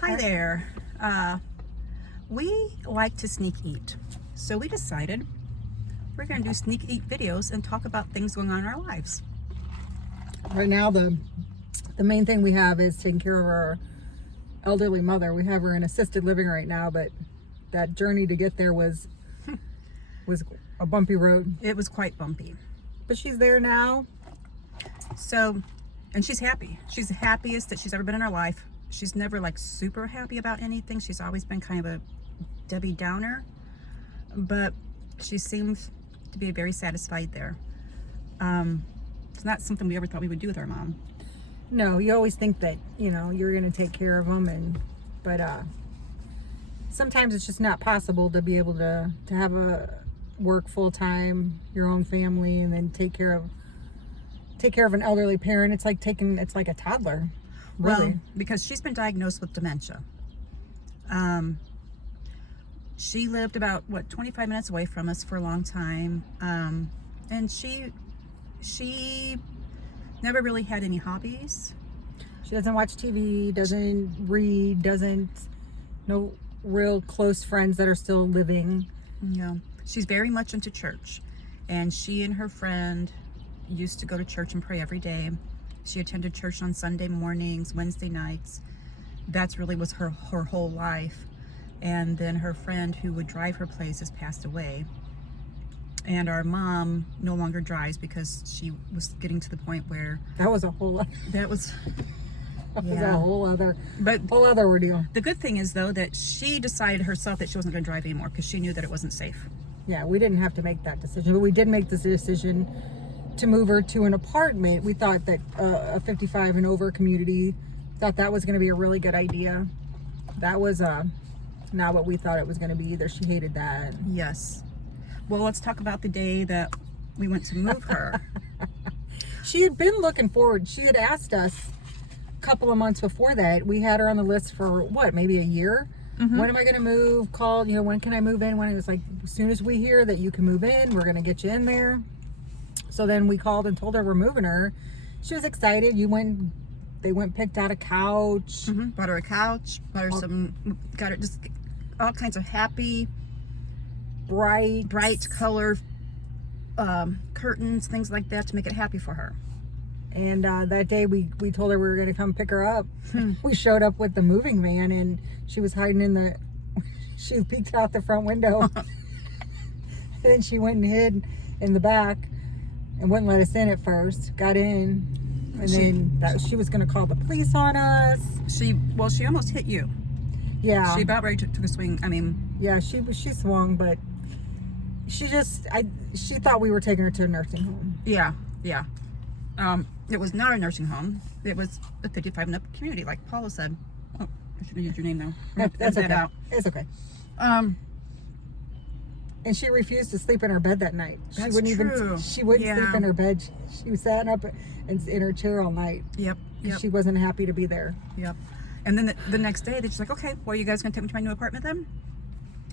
Hi there. We like to sneak eat. So we decided we're going to do sneak eat videos and talk about things going on in our lives. Right now, the main thing we have is taking care of our elderly mother. We have her in assisted living right now, but that journey to get there was a bumpy road. It was quite bumpy. But she's there now. So, and she's happy. She's the happiest that she's ever been in her life. She's never like super happy about anything. She's always been kind of a Debbie Downer, but she seems to be very satisfied there. It's not something we ever thought we would do with our mom. No, you always think that, you're going to take care of them, but sometimes it's just not possible to be able to have a work full time, your own family, and then take care of an elderly parent. It's like a toddler. Really. Well, because she's been diagnosed with dementia. She lived about 25 minutes away from us for a long time, and she never really had any hobbies. She doesn't watch TV, doesn't read, no real close friends that are still living. She's very much into church, and she and her friend used to go to church and pray every day. She attended church on Sunday mornings, Wednesday nights. That's really was her whole life. And then her friend who would drive her places passed away. And our mom no longer drives because she was getting to the point where that was a whole other ordeal. The good thing is though that she decided herself that she wasn't going to drive anymore because she knew that it wasn't safe. Yeah, we didn't have to make that decision, but we did make this decision to move her to an apartment. We thought that a 55 and over community, thought that was going to be a really good idea. That was not what we thought it was going to be either. She hated that. Yes. Well, let's talk about the day that we went to move her. She had been looking forward. She had asked us a couple of months before that. We had her on the list for maybe a year. Mm-hmm. When am I going to move? Called, when can I move in? When it was like, as soon as we hear that you can move in, we're going to get you in there. So then we called and told her we're moving her. She was excited. They went picked out a couch. Mm-hmm. Bought her a couch. Bought her got her just all kinds of happy, bright color curtains, things like that to make it happy for her. And that day we told her we were going to come pick her up. We showed up with the moving van and she was hiding she peeked out the front window. And then she went and hid in the back and wouldn't let us in at first. Got in, and then she was going to call the police on us. She almost hit you. Yeah. She about ready took a swing. Yeah, she swung, but she thought we were taking her to a nursing home. Yeah. It was not a nursing home. It was a 55 and up community, like Paula said. Oh, I should have used your name now. That's okay. Out. It's okay. And she refused to sleep in her bed that night. She wouldn't sleep in her bed. She sat up in her chair all night. Yep. She wasn't happy to be there. Yep. And then the next day, they're just like, okay, well, you guys going to take me to my new apartment then?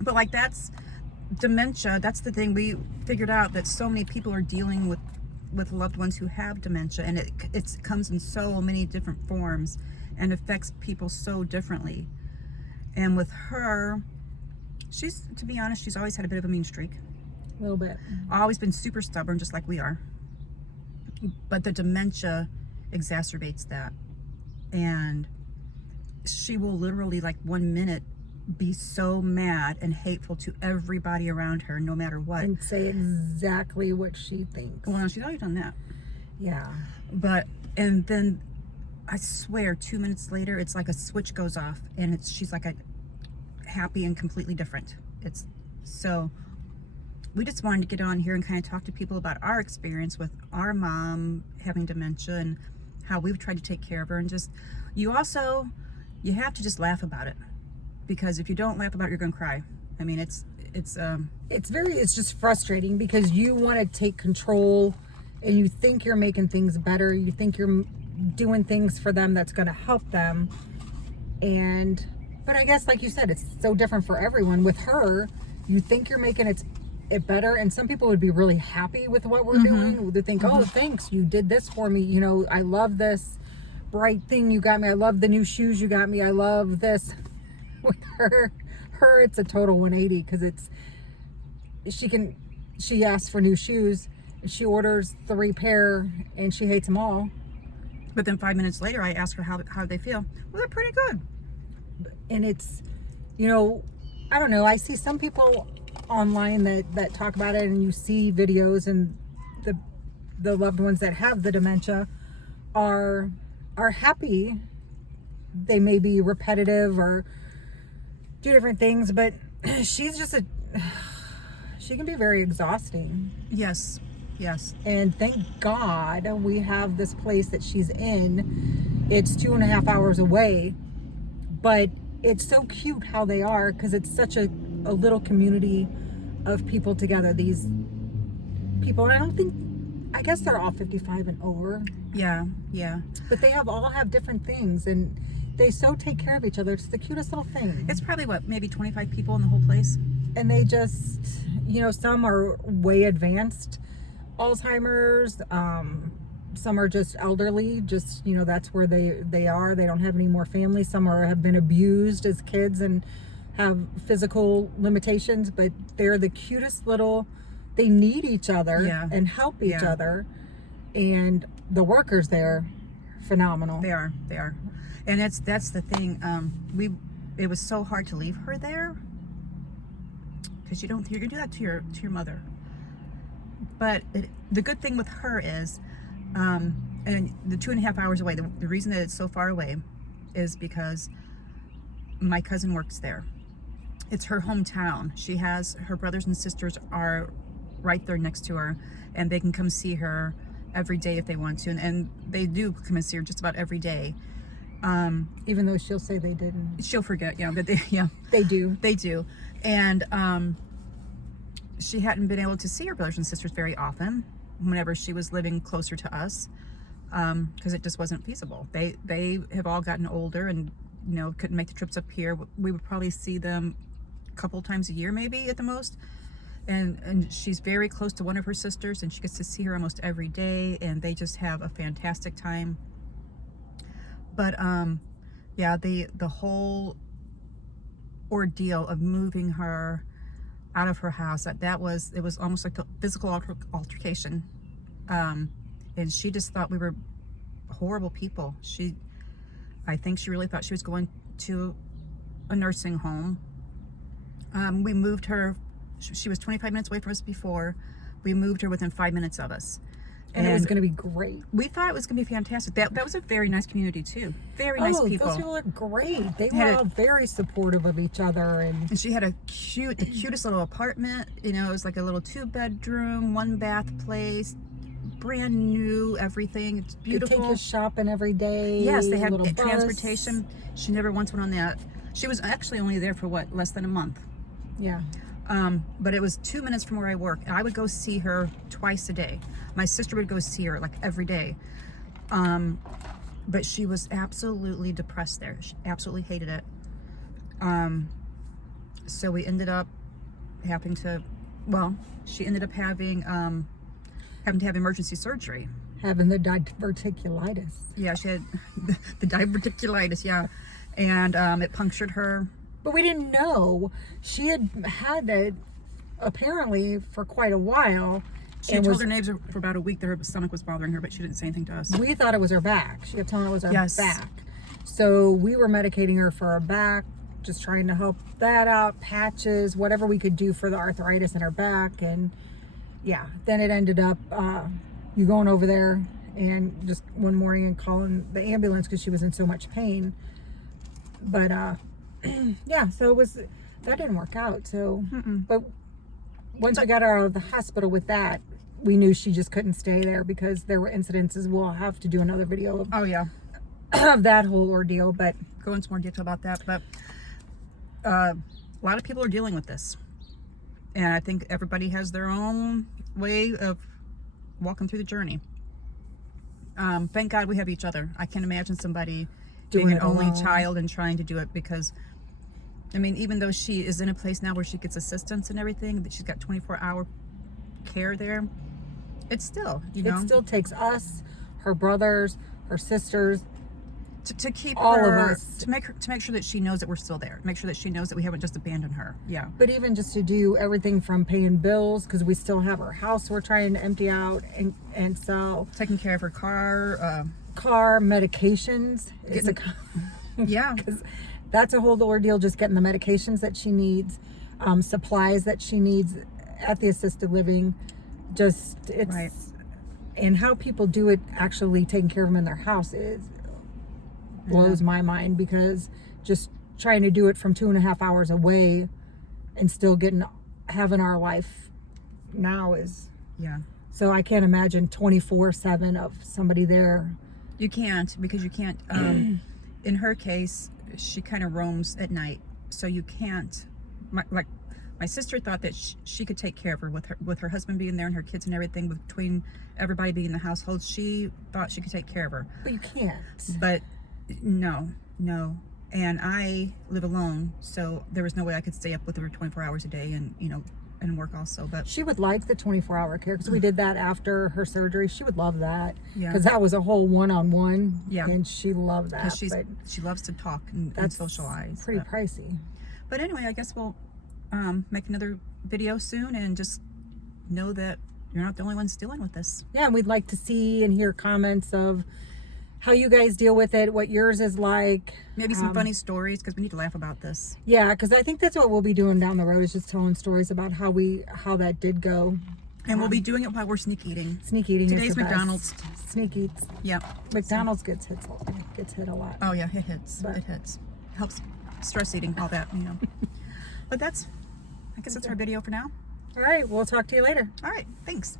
But like, that's dementia. That's the thing. We figured out that so many people are dealing with loved ones who have dementia, and it comes in so many different forms and affects people so differently. And with her, to be honest, she's always had a bit of a mean streak. A little bit. Always been super stubborn, just like we are. But the dementia exacerbates that. And she will literally, like 1 minute, be so mad and hateful to everybody around her, no matter what. And say exactly what she thinks. Well, she's already done that. Yeah. And then, I swear, 2 minutes later, it's like a switch goes off, and she's like happy and completely different. So we just wanted to get on here and kind of talk to people about our experience with our mom having dementia and how we've tried to take care of her. And just, you have to just laugh about it, because if you don't laugh about it, you're going to cry. It's just frustrating because you want to take control and you think you're making things better. You think you're doing things for them that's going to help them. But I guess, like you said, it's so different for everyone. With her, you think you're making it better, and some people would be really happy with what we're doing. They think, oh, thanks, you did this for me. I love this. bright thing you got me. I love the new shoes you got me. I love this. With her, it's a total 180 because she asks for new shoes. She orders 3 pair and she hates them all. But then 5 minutes later, I ask her how they feel. Well, they're pretty good. And it's, you know, I don't know. I see some people online that talk about it, and you see videos, and the loved ones that have the dementia are happy. They may be repetitive or do different things, but she's just she can be very exhausting. Yes. Yes. And thank God we have this place that she's in. It's 2.5 hours away, but it's so cute how they are, because it's such a little community of people together. These people, I guess they're all 55 and over. Yeah. Yeah. But they all have different things, and they so take care of each other. It's the cutest little thing. It's probably maybe 25 people in the whole place. And they just, you know, some are way advanced Alzheimer's, some are just elderly, just, you know, that's where they are. They don't have any more family. Some have been abused as kids and have physical limitations, but they're the cutest little, they need each other and help each other. And the workers there, phenomenal. They are. And that's the thing. It was so hard to leave her there, because you're gonna do that to your mother. But the good thing with her is, and the 2.5 hours away, the reason that it's so far away is because my cousin works there. It's her hometown. She has, her brothers and sisters are right there next to her, and they can come see her every day if they want to. And they do come and see her just about every day. Even though she'll say they didn't. She'll forget, but they do. They do. And she hadn't been able to see her brothers and sisters very often whenever she was living closer to us, because it just wasn't feasible. They have all gotten older and, you know, couldn't make the trips up here. We would probably see them a couple times a year, maybe at the most. And she's very close to one of her sisters, and she gets to see her almost every day, and they just have a fantastic time. But yeah, the whole ordeal of moving her out of her house, it was almost like a physical altercation, and she just thought we were horrible people. I think she really thought she was going to a nursing home. We moved her. She was 25 minutes away from us before. We moved her within 5 minutes of us. And it was going to be great. We thought it was going to be fantastic. That was a very nice community too. Very nice people. Those people are great. They were all very supportive of each other. And she had the cutest little apartment. You know, it was like a little 2-bedroom, 1-bath place. Brand new, everything. It's beautiful. They take you shopping every day. Yes, they had little transportation. She never once went on that. She was actually only there for less than a month. Yeah. But it was 2 minutes from where I work. And I would go see her twice a day. My sister would go see her like every day. But she was absolutely depressed there. She absolutely hated it. So we ended up having to, she ended up having to have emergency surgery. Having the diverticulitis. Yeah, she had the diverticulitis, yeah. And it punctured her. But we didn't know. She had it apparently for quite a while. She told her neighbors for about a week that her stomach was bothering her, but she didn't say anything to us. We thought it was her back. She kept telling it was her Yes. back. So we were medicating her for her back, just trying to help that out, patches, whatever we could do for the arthritis in her back. And yeah, then it ended up you going over there and just one morning and calling the ambulance because she was in so much pain. But yeah, so that didn't work out. So, but once we got her out of the hospital with that, we knew she just couldn't stay there because there were incidences. We'll have to do another video of, of that whole ordeal, but go into more detail about that. But a lot of people are dealing with this, and I think everybody has their own way of walking through the journey. Thank God we have each other. I can't imagine somebody being an only child and trying to do it, because I mean, even though she is in a place now where she gets assistance and everything, that she's got 24-hour care there, it's still, you know. It still takes us, her brothers, her sisters, to keep all her, of us. to make sure that she knows that we're still there. Make sure that she knows that we haven't just abandoned her. Yeah. But even just to do everything from paying bills, because we still have our house we're trying to empty out and sell. Taking care of her car. Car, medications. Yeah. Because that's a whole ordeal, just getting the medications that she needs, supplies that she needs at the assisted living. Just, it's... Right. And how people do it, actually taking care of them in their house, blows my mind, because just trying to do it from 2.5 hours away and still having our life now is... Yeah. So I can't imagine 24/7 of somebody there. You can't, because you can't, in her case, she kind of roams at night. So you can't, my sister thought that she could take care of her with her husband being there and her kids and everything, between everybody being in the household. She thought she could take care of her. But you can't. But no. And I live alone, so there was no way I could stay up with her 24 hours a day and, and work also. But She would like the 24-hour care, because we did that after her surgery. She would love that. Yeah. Because that was a whole one-on-one. Yeah. And she loved that. because But she loves to talk and that's socialize. pretty pricey. But anyway, I guess we'll make another video soon, and just know that you're not the only ones dealing with this. Yeah, and we'd like to see and hear comments of how you guys deal with it, what yours is like. Maybe some funny stories, because we need to laugh about this. Yeah, because I think that's what we'll be doing down the road, is just telling stories about how that did go. And we'll be doing it while we're sneak eating. Sneak eating Today's is the best. McDonald's. Sneak eats. Yeah. McDonald's gets hit a lot. Oh yeah, it hits. But- It hits. Helps stress eating, all that, But I guess that's our video for now. All right, we'll talk to you later. All right, thanks.